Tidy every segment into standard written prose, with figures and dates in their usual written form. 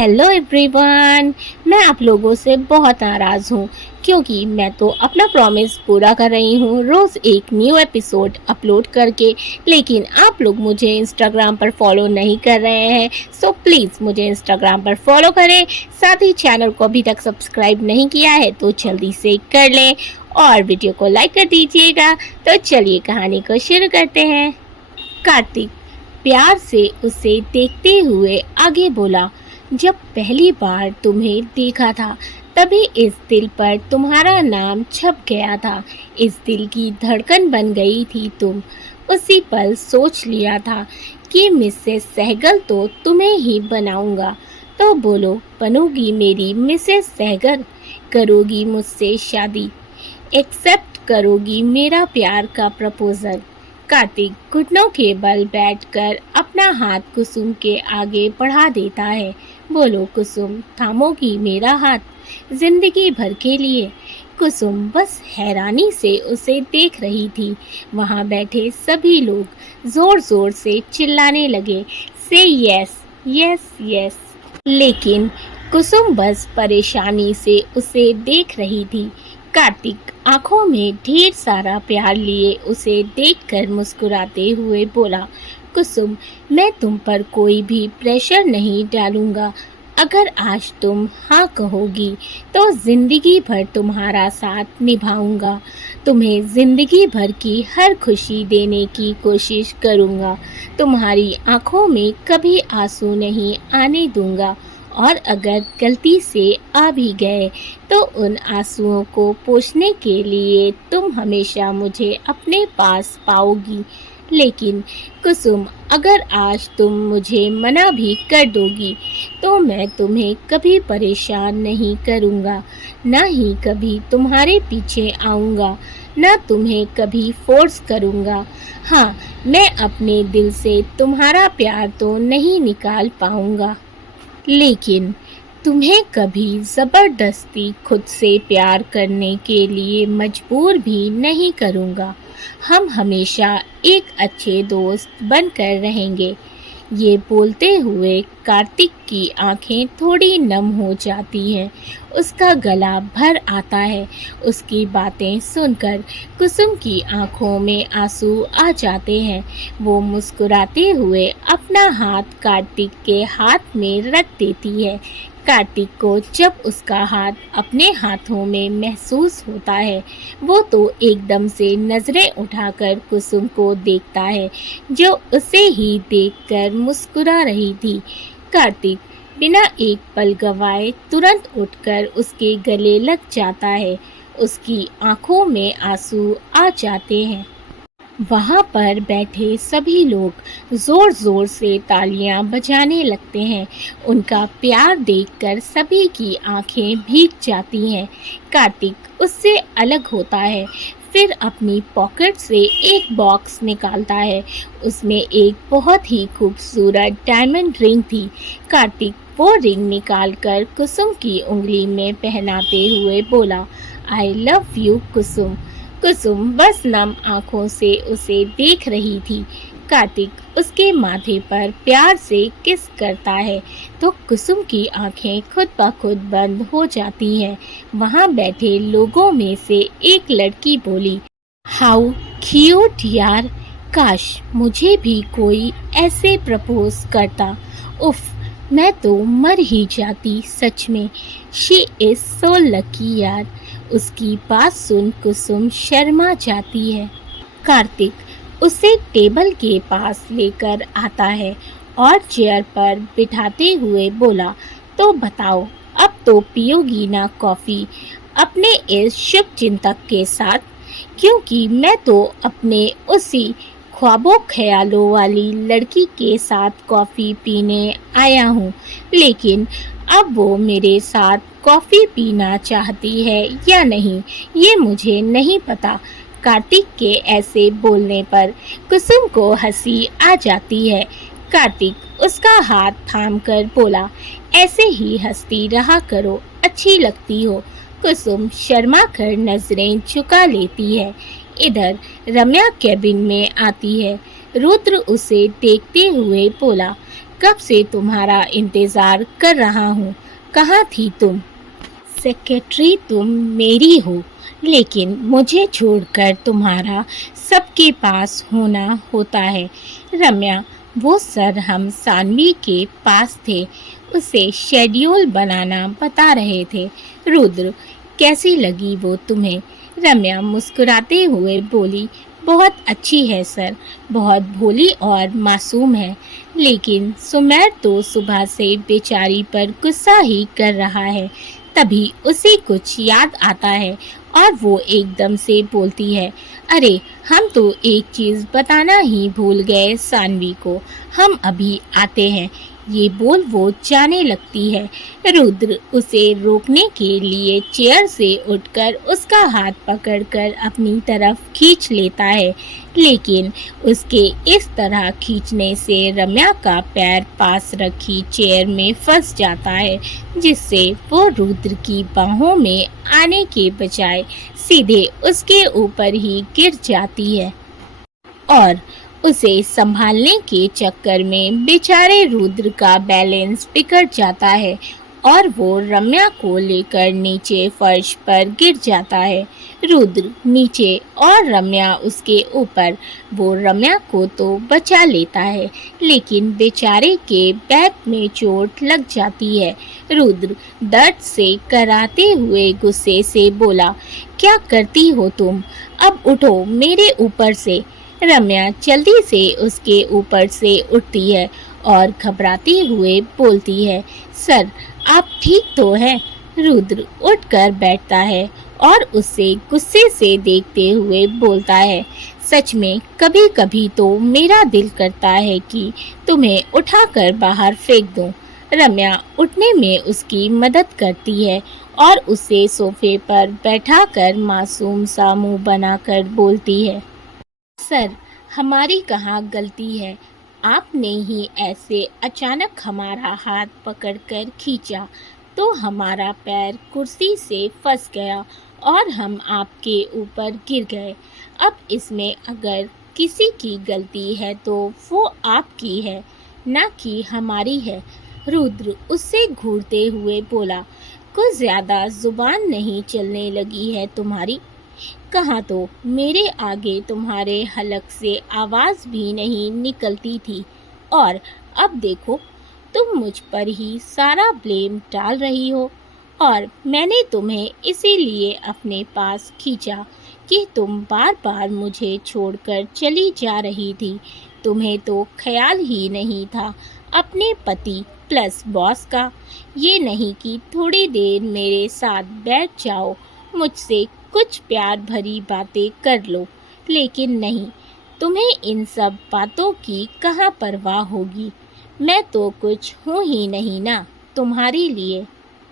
Hello everyone. मैं आप लोगों से बहुत नाराज़ हूँ क्योंकि मैं तो अपना प्रॉमिस पूरा कर रही हूँ रोज़ एक न्यू एपिसोड अपलोड करके, लेकिन आप लोग मुझे इंस्टाग्राम पर फॉलो नहीं कर रहे हैं। सो प्लीज़ मुझे इंस्टाग्राम पर फॉलो करें, साथ ही चैनल को अभी तक सब्सक्राइब नहीं किया है तो जल्दी से कर लें और वीडियो को लाइक कर दीजिएगा। तो चलिए कहानी को शुरू करते हैं। कार्तिक प्यार से उसे देखते हुए आगे बोला, जब पहली बार तुम्हें देखा था तभी इस दिल पर तुम्हारा नाम छप गया था। इस दिल की धड़कन बन गई थी तुम। उसी पल सोच लिया था कि मिसेस सहगल तो तुम्हें ही बनाऊंगा। तो बोलो, बनोगी मेरी मिसेस सहगल? करोगी मुझसे शादी? एक्सेप्ट करोगी मेरा प्यार का प्रपोजल? कार्तिक घुटनों के बल बैठकर अपना हाथ कुसुम के आगे बढ़ा देता है। बोलो कुसुम, थामोगी मेरा हाथ जिंदगी भर के लिए? कुसुम बस हैरानी से उसे देख रही थी। वहां बैठे सभी लोग जोर जोर से चिल्लाने लगे, से यस यस यस। लेकिन कुसुम बस परेशानी से उसे देख रही थी। कार्तिक आंखों में ढेर सारा प्यार लिए उसे देखकर मुस्कुराते हुए बोला, कुसुम, मैं तुम पर कोई भी प्रेशर नहीं डालूंगा। अगर आज तुम हाँ कहोगी तो जिंदगी भर तुम्हारा साथ निभाऊंगा। तुम्हें जिंदगी भर की हर खुशी देने की कोशिश करूंगा। तुम्हारी आंखों में कभी आंसू नहीं आने दूंगा, और अगर गलती से आ भी गए तो उन आंसुओं को पोंछने के लिए तुम हमेशा मुझे अपने पास पाओगी। लेकिन कुसुम, अगर आज तुम मुझे मना भी कर दोगी तो मैं तुम्हें कभी परेशान नहीं करूँगा, ना ही कभी तुम्हारे पीछे आऊँगा, ना तुम्हें कभी फोर्स करूँगा। हाँ, मैं अपने दिल से तुम्हारा प्यार तो नहीं निकाल पाऊँगा, लेकिन तुम्हें कभी ज़बरदस्ती खुद से प्यार करने के लिए मजबूर भी नहीं करूँगा। हम हमेशा एक अच्छे दोस्त बनकर रहेंगे। ये बोलते हुए कार्तिक की आंखें थोड़ी नम हो जाती हैं। उसका गला भर आता है। उसकी बातें सुनकर कुसुम की आंखों में आंसू आ जाते हैं। वो मुस्कुराते हुए अपना हाथ कार्तिक के हाथ में रख देती है। कार्तिक को जब उसका हाथ अपने हाथों में महसूस होता है, वो तो एकदम से नज़रें उठाकर कुसुम को देखता है, जो उसे ही देखकर मुस्कुरा रही थी। कार्तिक बिना एक पल गवाए तुरंत उठकर उसके गले लग जाता है। उसकी आंखों में आंसू आ जाते हैं। वहाँ पर बैठे सभी लोग जोर जोर से तालियां बजाने लगते हैं। उनका प्यार देखकर सभी की आंखें भीग जाती हैं। कार्तिक उससे अलग होता है, फिर अपनी पॉकेट से एक बॉक्स निकालता है। उसमें एक बहुत ही खूबसूरत डायमंड रिंग थी। कार्तिक वो रिंग निकालकर कुसुम की उंगली में पहनाते हुए बोला, आई लव यू कुसुम। कुसुम बस नम आंखों से उसे देख रही थी। कार्तिक उसके माथे पर प्यार से किस करता है तो कुसुम की आंखें खुद ब खुद बंद हो जाती हैं। वहां बैठे लोगों में से एक लड़की बोली, हाउ क्यूट यार, काश मुझे भी कोई ऐसे प्रपोज करता। उफ, मैं तो मर ही जाती सच में। शी इज सो लकी यार। उसकी बात सुन कुसुम शर्मा जाती है। कार्तिक उसे टेबल के पास लेकर आता है और चेयर पर बिठाते हुए बोला, तो बताओ, अब तो पियोगी ना कॉफ़ी अपने इस शुभ चिंतक के साथ? क्योंकि मैं तो अपने उसी ख्वाबों ख्यालों वाली लड़की के साथ कॉफ़ी पीने आया हूँ, लेकिन अब वो मेरे साथ कॉफ़ी पीना चाहती है या नहीं ये मुझे नहीं पता। कार्तिक के ऐसे बोलने पर कुसुम को हंसी आ जाती है। कार्तिक उसका हाथ थामकर बोला, ऐसे ही हंसती रहा करो, अच्छी लगती हो। कुसुम शर्मा कर नजरें झुका लेती है। इधर रम्या कैबिन में आती है। रुद्र उसे देखते हुए बोला, कब से तुम्हारा इंतज़ार कर रहा हूँ। कहाँ थी तुम? सेक्रेटरी तुम मेरी हो, लेकिन मुझे छोड़कर तुम्हारा सबके पास होना होता है। रम्या, वो सर हम सानवी के पास थे, उसे शेड्यूल बनाना बता रहे थे। रुद्र, कैसी लगी वो तुम्हें? रम्या मुस्कुराते हुए बोली, बहुत अच्छी है सर, बहुत भोली और मासूम है। लेकिन सुमेर तो सुबह से बेचारी पर गुस्सा ही कर रहा है। तभी उसे कुछ याद आता है और वो एकदम से बोलती है, अरे हम तो एक चीज़ बताना ही भूल गए सानवी को, हम अभी आते हैं। ये बोल वो जाने लगती है। रुद्र उसे रोकने के लिए चेयर से उठकर उसका हाथ पकड़कर अपनी तरफ खींच लेता है, लेकिन उसके इस तरह खींचने से रम्या का पैर पास रखी चेयर में फंस जाता है, जिससे वो रुद्र की बाहों में आने के बजाय सीधे उसके ऊपर ही गिर जाती है और उसे संभालने के चक्कर में बेचारे रुद्र का बैलेंस बिगड़ जाता है और वो रम्या को लेकर नीचे फर्श पर गिर जाता है। रुद्र नीचे और रम्या उसके ऊपर। वो रम्या को तो बचा लेता है, लेकिन बेचारे के बैक में चोट लग जाती है। रुद्र दर्द से कराते हुए गुस्से से बोला, क्या करती हो तुम? अब उठो मेरे ऊपर से। रम्या जल्दी से उसके ऊपर से उठती है और घबराते हुए बोलती है, सर आप ठीक तो हैं? रुद्र उठकर बैठता है और उसे गुस्से से देखते हुए बोलता है, सच में कभी कभी तो मेरा दिल करता है कि तुम्हें उठाकर बाहर फेंक दूं। रम्या उठने में उसकी मदद करती है और उसे सोफे पर बैठाकर मासूम सा मुंह बनाकर बोलती है, सर हमारी कहाँ गलती है? आपने ही ऐसे अचानक हमारा हाथ पकड़कर खींचा तो हमारा पैर कुर्सी से फंस गया और हम आपके ऊपर गिर गए। अब इसमें अगर किसी की गलती है तो वो आपकी है, ना कि हमारी है। रुद्र उससे घूरते हुए बोला, कुछ ज़्यादा जुबान नहीं चलने लगी है तुम्हारी? कहाँ तो मेरे आगे तुम्हारे हलक से आवाज़ भी नहीं निकलती थी और अब देखो तुम मुझ पर ही सारा ब्लेम डाल रही हो। और मैंने तुम्हें इसीलिए अपने पास खींचा कि तुम बार बार मुझे छोड़कर चली जा रही थी। तुम्हें तो ख्याल ही नहीं था अपने पति प्लस बॉस का, ये नहीं कि थोड़ी देर मेरे साथ बैठ जाओ, मुझसे कुछ प्यार भरी बातें कर लो। लेकिन नहीं, तुम्हें इन सब बातों की कहाँ परवाह होगी। मैं तो कुछ हूँ ही नहीं ना तुम्हारे लिए।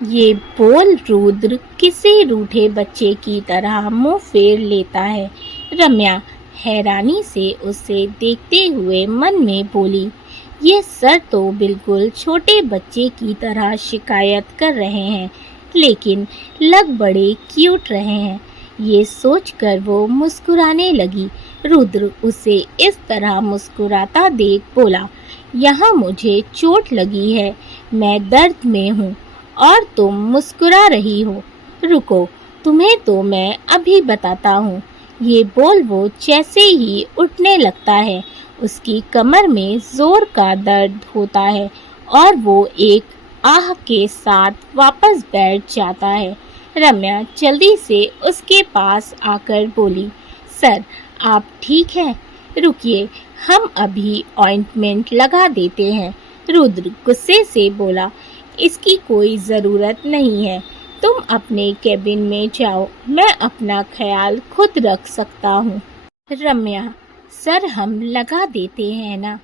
ये बोल रुद्र किसी रूठे बच्चे की तरह मुंह फेर लेता है। रम्या हैरानी से उसे देखते हुए मन में बोली, ये सर तो बिल्कुल छोटे बच्चे की तरह शिकायत कर रहे हैं, लेकिन लग बड़े क्यूट रहे हैं। ये सोचकर वो मुस्कुराने लगी। रुद्र उसे इस तरह मुस्कुराता देख बोला, यहाँ मुझे चोट लगी है, मैं दर्द में हूँ और तुम मुस्कुरा रही हो। रुको, तुम्हें तो मैं अभी बताता हूँ। ये बोल वो जैसे ही उठने लगता है, उसकी कमर में जोर का दर्द होता है और वो एक आह के साथ वापस बैठ जाता है। रम्या जल्दी से उसके पास आकर बोली, सर आप ठीक हैं? रुकिए, हम अभी ऑइंटमेंट लगा देते हैं। रुद्र गुस्से से बोला, इसकी कोई ज़रूरत नहीं है, तुम अपने केबिन में जाओ, मैं अपना ख्याल खुद रख सकता हूँ। रम्या, सर हम लगा देते हैं ना,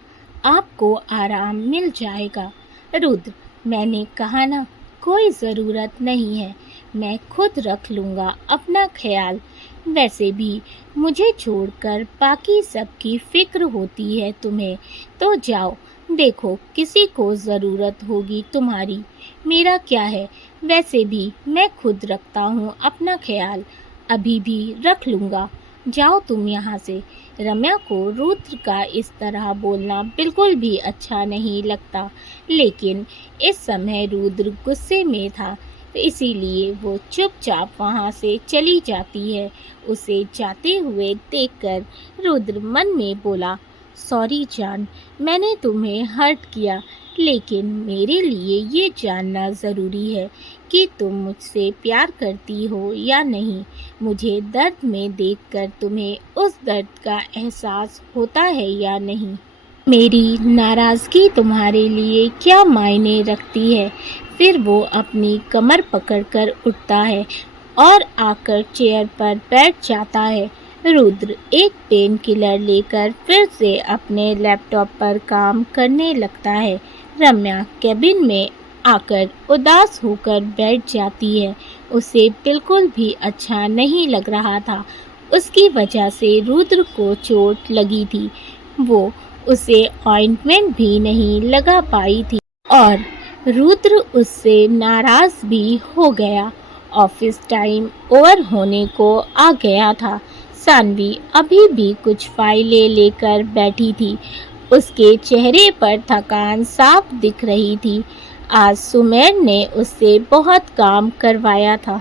आपको आराम मिल जाएगा। रुद्र, मैंने कहा ना, कोई ज़रूरत नहीं है, मैं खुद रख लूँगा अपना ख्याल। वैसे भी मुझे छोड़कर बाकी सबकी फ़िक्र होती है तुम्हें, तो जाओ, देखो किसी को ज़रूरत होगी तुम्हारी, मेरा क्या है। वैसे भी मैं खुद रखता हूँ अपना ख्याल, अभी भी रख लूँगा। जाओ तुम यहाँ से। रम्या को रुद्र का इस तरह बोलना बिल्कुल भी अच्छा नहीं लगता, लेकिन इस समय रुद्र गुस्से में था, तो इसीलिए वो चुपचाप वहाँ से चली जाती है। उसे जाते हुए देखकर रुद्र मन में बोला, सॉरी जान, मैंने तुम्हें हर्ट किया, लेकिन मेरे लिए ये जानना ज़रूरी है कि तुम मुझसे प्यार करती हो या नहीं। मुझे दर्द में देखकर तुम्हें उस दर्द का एहसास होता है या नहीं। मेरी नाराज़गी तुम्हारे लिए क्या मायने रखती है। फिर वो अपनी कमर पकड़कर उठता है और आकर चेयर पर बैठ जाता है। रुद्र एक पेन किलर लेकर फिर से अपने लैपटॉप पर काम करने लगता है। रम्या केबिन में आकर उदास होकर बैठ जाती है। उसे बिल्कुल भी अच्छा नहीं लग रहा था। उसकी वजह से रुद्र को चोट लगी थी। वो उसे ऑइंटमेंट भी नहीं लगा पाई थी और रुद्र उससे नाराज भी हो गया। ऑफिस टाइम ओवर होने को आ गया था। सानवी अभी भी कुछ फाइलें लेकर बैठी थी। उसके चेहरे पर थकान साफ दिख रही थी। आज सुमेर ने उससे बहुत काम करवाया था।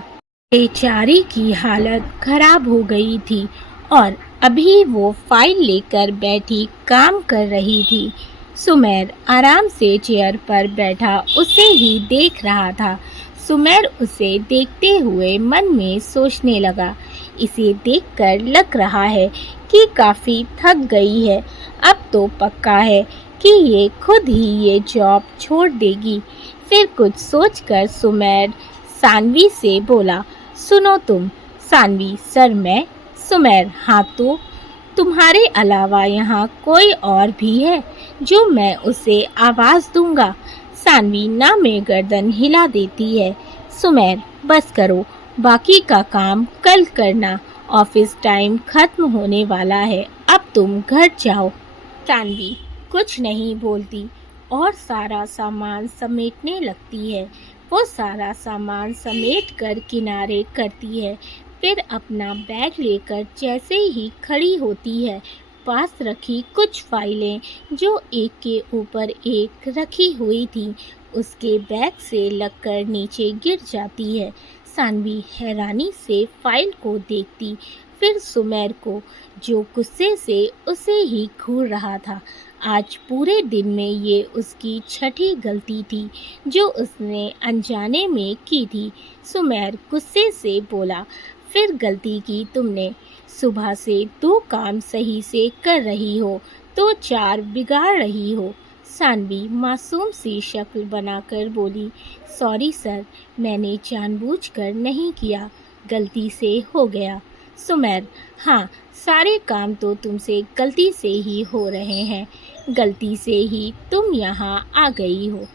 बेचारी की हालत खराब हो गई थी और अभी वो फाइल लेकर बैठी काम कर रही थी। सुमेर आराम से चेयर पर बैठा उसे ही देख रहा था। सुमेर उसे देखते हुए मन में सोचने लगा, इसे देखकर लग रहा है कि काफ़ी थक गई है। अब तो पक्का है कि ये खुद ही ये जॉब छोड़ देगी। फिर कुछ सोचकर सुमेर सानवी से बोला, सुनो तुम। सानवी, सर मैं। सुमेर, हाँ तो तुम्हारे अलावा यहाँ कोई और भी है जो मैं उसे आवाज़ दूंगा। सानवी ना में गर्दन हिला देती है। सुमेर, बस करो, बाकी का काम कल करना। ऑफिस टाइम खत्म होने वाला है, अब तुम घर जाओ। सानवी कुछ नहीं बोलती और सारा सामान समेटने लगती है। वो सारा सामान समेट कर किनारे करती है। फिर अपना बैग लेकर जैसे ही खड़ी होती है, पास रखी कुछ फाइलें जो एक के ऊपर एक रखी हुई थी, उसके बैग से लगकर नीचे गिर जाती है। सानवी हैरानी से फाइल को देखती, फिर सुमेर को, जो गुस्से से उसे ही घूर रहा था। आज पूरे दिन में ये उसकी छठी गलती थी जो उसने अनजाने में की थी। सुमेर गुस्से से बोला, फिर गलती की तुमने। सुबह से 2 काम सही से कर रही हो तो 4 बिगाड़ रही हो। सानवी मासूम सी शक्ल बनाकर बोली, सॉरी सर, मैंने जानबूझकर नहीं किया, गलती से हो गया। सुमेर, हाँ, सारे काम तो तुमसे गलती से ही हो रहे हैं, गलती से ही तुम यहाँ आ गई हो।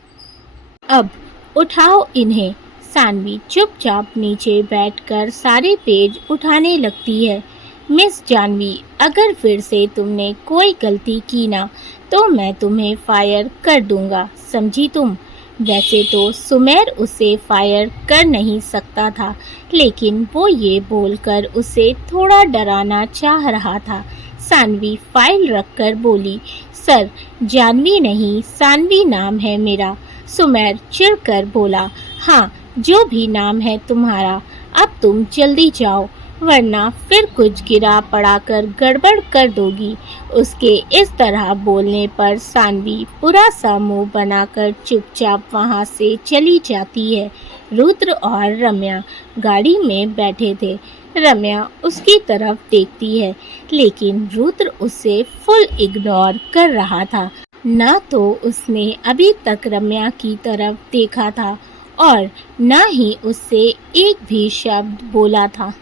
अब उठाओ इन्हें। सानवी चुपचाप नीचे बैठकर सारे पेज उठाने लगती है। मिस जानवी, अगर फिर से तुमने कोई गलती की ना तो मैं तुम्हें फायर कर दूंगा, समझी तुम। वैसे तो सुमेर उसे फायर कर नहीं सकता था, लेकिन वो ये बोलकर उसे थोड़ा डराना चाह रहा था। सानवी फाइल रखकर बोली, सर, जानवी नहीं, सानवी नाम है मेरा। सुमेर चिढ़कर बोला, हाँ, जो भी नाम है तुम्हारा, अब तुम जल्दी जाओ, वरना फिर कुछ गिरा पड़ाकर गड़बड़ कर दोगी। उसके इस तरह बोलने पर सानवी बुरा सा मुंह बनाकर चुपचाप वहाँ से चली जाती है। रुद्र और रम्या गाड़ी में बैठे थे। रम्या उसकी तरफ देखती है, लेकिन रुद्र उसे फुल इग्नोर कर रहा था। ना तो उसने अभी तक रम्या की तरफ देखा था और ना ही उससे एक भी शब्द बोला था।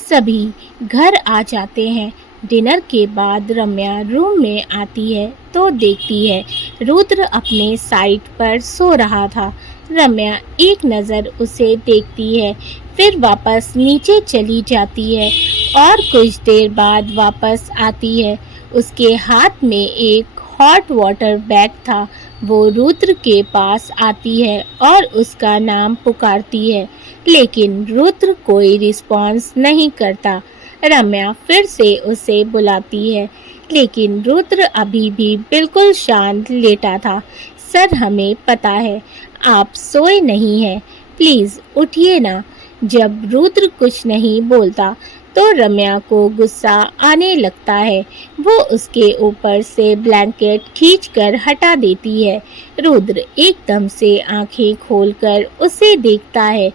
सभी घर आ जाते हैं। डिनर के बाद रम्या रूम में आती है तो देखती है रुद्र अपने साइड पर सो रहा था। रम्या एक नज़र उसे देखती है, फिर वापस नीचे चली जाती है और कुछ देर बाद वापस आती है। उसके हाथ में एक हॉट वाटर बैग था। वो रुद्र के पास आती है और उसका नाम पुकारती है, लेकिन रुद्र कोई रिस्पॉन्स नहीं करता। रम्या फिर से उसे बुलाती है, लेकिन रुद्र अभी भी बिल्कुल शांत लेटा था। सर, हमें पता है आप सोए नहीं हैं, प्लीज उठिए ना। जब रुद्र कुछ नहीं बोलता तो रम्या को गुस्सा आने लगता है। वो उसके ऊपर से ब्लैंकेट खींचकर हटा देती है। रुद्र एकदम से आंखें खोलकर उसे देखता है,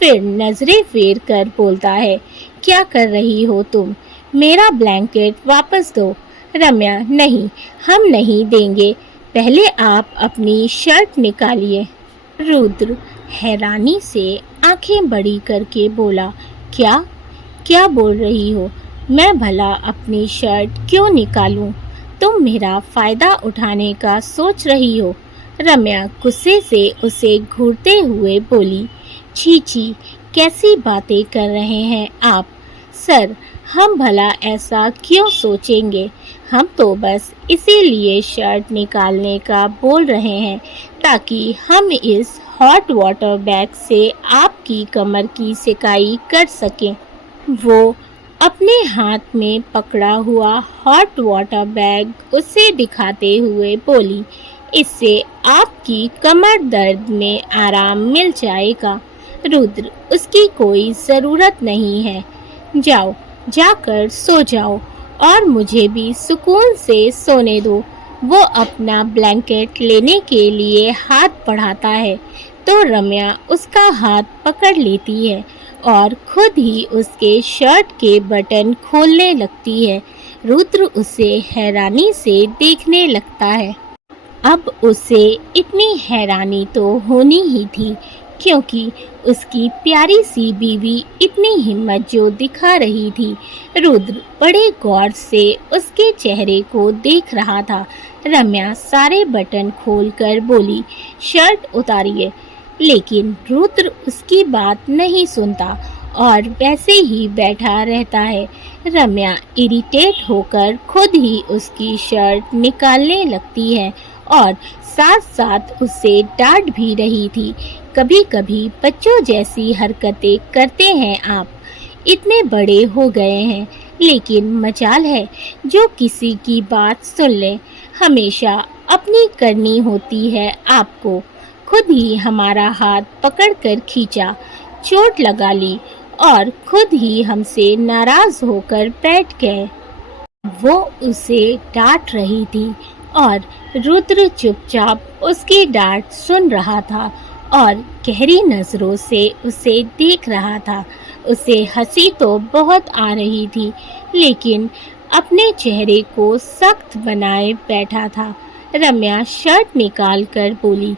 फिर नजरें फेर कर बोलता है, क्या कर रही हो तुम? मेरा ब्लैंकेट वापस दो। रम्या, नहीं, हम नहीं देंगे, पहले आप अपनी शर्ट निकालिए। रुद्र हैरानी से आंखें बड़ी करके बोला, क्या क्या बोल रही हो? मैं भला अपनी शर्ट क्यों निकालूं? तुम मेरा फायदा उठाने का सोच रही हो? रम्या गुस्से से उसे घूरते हुए बोली, छी छी, कैसी बातें कर रहे हैं आप? सर, हम भला ऐसा क्यों सोचेंगे? हम तो बस इसीलिए शर्ट निकालने का बोल रहे हैं ताकि हम इस हॉट वाटर बैग से आपकी कमर की सिकाई कर सकें। वो अपने हाथ में पकड़ा हुआ हॉट वाटर बैग उसे दिखाते हुए बोली, इससे आपकी कमर दर्द में आराम मिल जाएगा। रुद्र, उसकी कोई ज़रूरत नहीं है। जाओ, जाकर सो जाओ और मुझे भी सुकून से सोने दो। वो अपना ब्लैंकेट लेने के लिए हाथ बढ़ाता है तो रम्या उसका हाथ पकड़ लेती है और खुद ही उसके शर्ट के बटन खोलने लगती है। रुद्र उसे हैरानी से देखने लगता है। अब उसे इतनी हैरानी तो होनी ही थी, क्योंकि उसकी प्यारी सी बीवी इतनी हिम्मत जो दिखा रही थी। रुद्र बड़े गौर से उसके चेहरे को देख रहा था। रम्या सारे बटन खोलकर बोली, शर्ट उतारिए, लेकिन रुद्र उसकी बात नहीं सुनता और वैसे ही बैठा रहता है। रम्या इरिटेट होकर खुद ही उसकी शर्ट निकालने लगती है और साथ साथ उसे डांट भी रही थी। कभी कभी बच्चों जैसी हरकतें करते हैं आप, इतने बड़े हो गए हैं, लेकिन मजाल है जो किसी की बात सुन ले। हमेशा अपनी करनी होती है आपको। खुद ही हमारा हाथ पकड़कर खींचा, चोट लगा ली और खुद ही हमसे नाराज होकर बैठ गए। वो उसे डांट रही थी और रुद्र चुपचाप उसकी डांट सुन रहा था और गहरी नजरों से उसे देख रहा था। उसे हंसी तो बहुत आ रही थी, लेकिन अपने चेहरे को सख्त बनाए बैठा था। रम्या शर्ट निकाल कर बोली,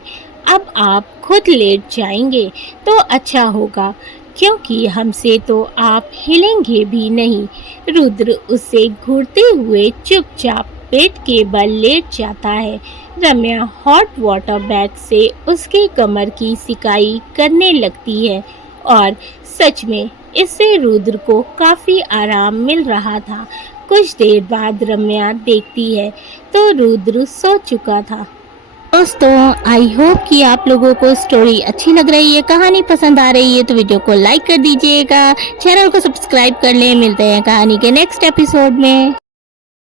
अब आप खुद लेट जाएंगे तो अच्छा होगा, क्योंकि हमसे तो आप हिलेंगे भी नहीं। रुद्र उसे घूरते हुए चुपचाप पेट के बल लेट जाता है। रम्या हॉट वाटर बैग से उसकी कमर की सिकाई करने लगती है और सच में इससे रुद्र को काफ़ी आराम मिल रहा था। कुछ देर बाद रम्या देखती है तो रुद्र सो चुका था। दोस्तों, आई होप कि आप लोगों को स्टोरी अच्छी लग रही है, कहानी पसंद आ रही है तो वीडियो को लाइक कर दीजिएगा, चैनल को सब्सक्राइब कर लें। मिलते हैं कहानी के नेक्स्ट एपिसोड में।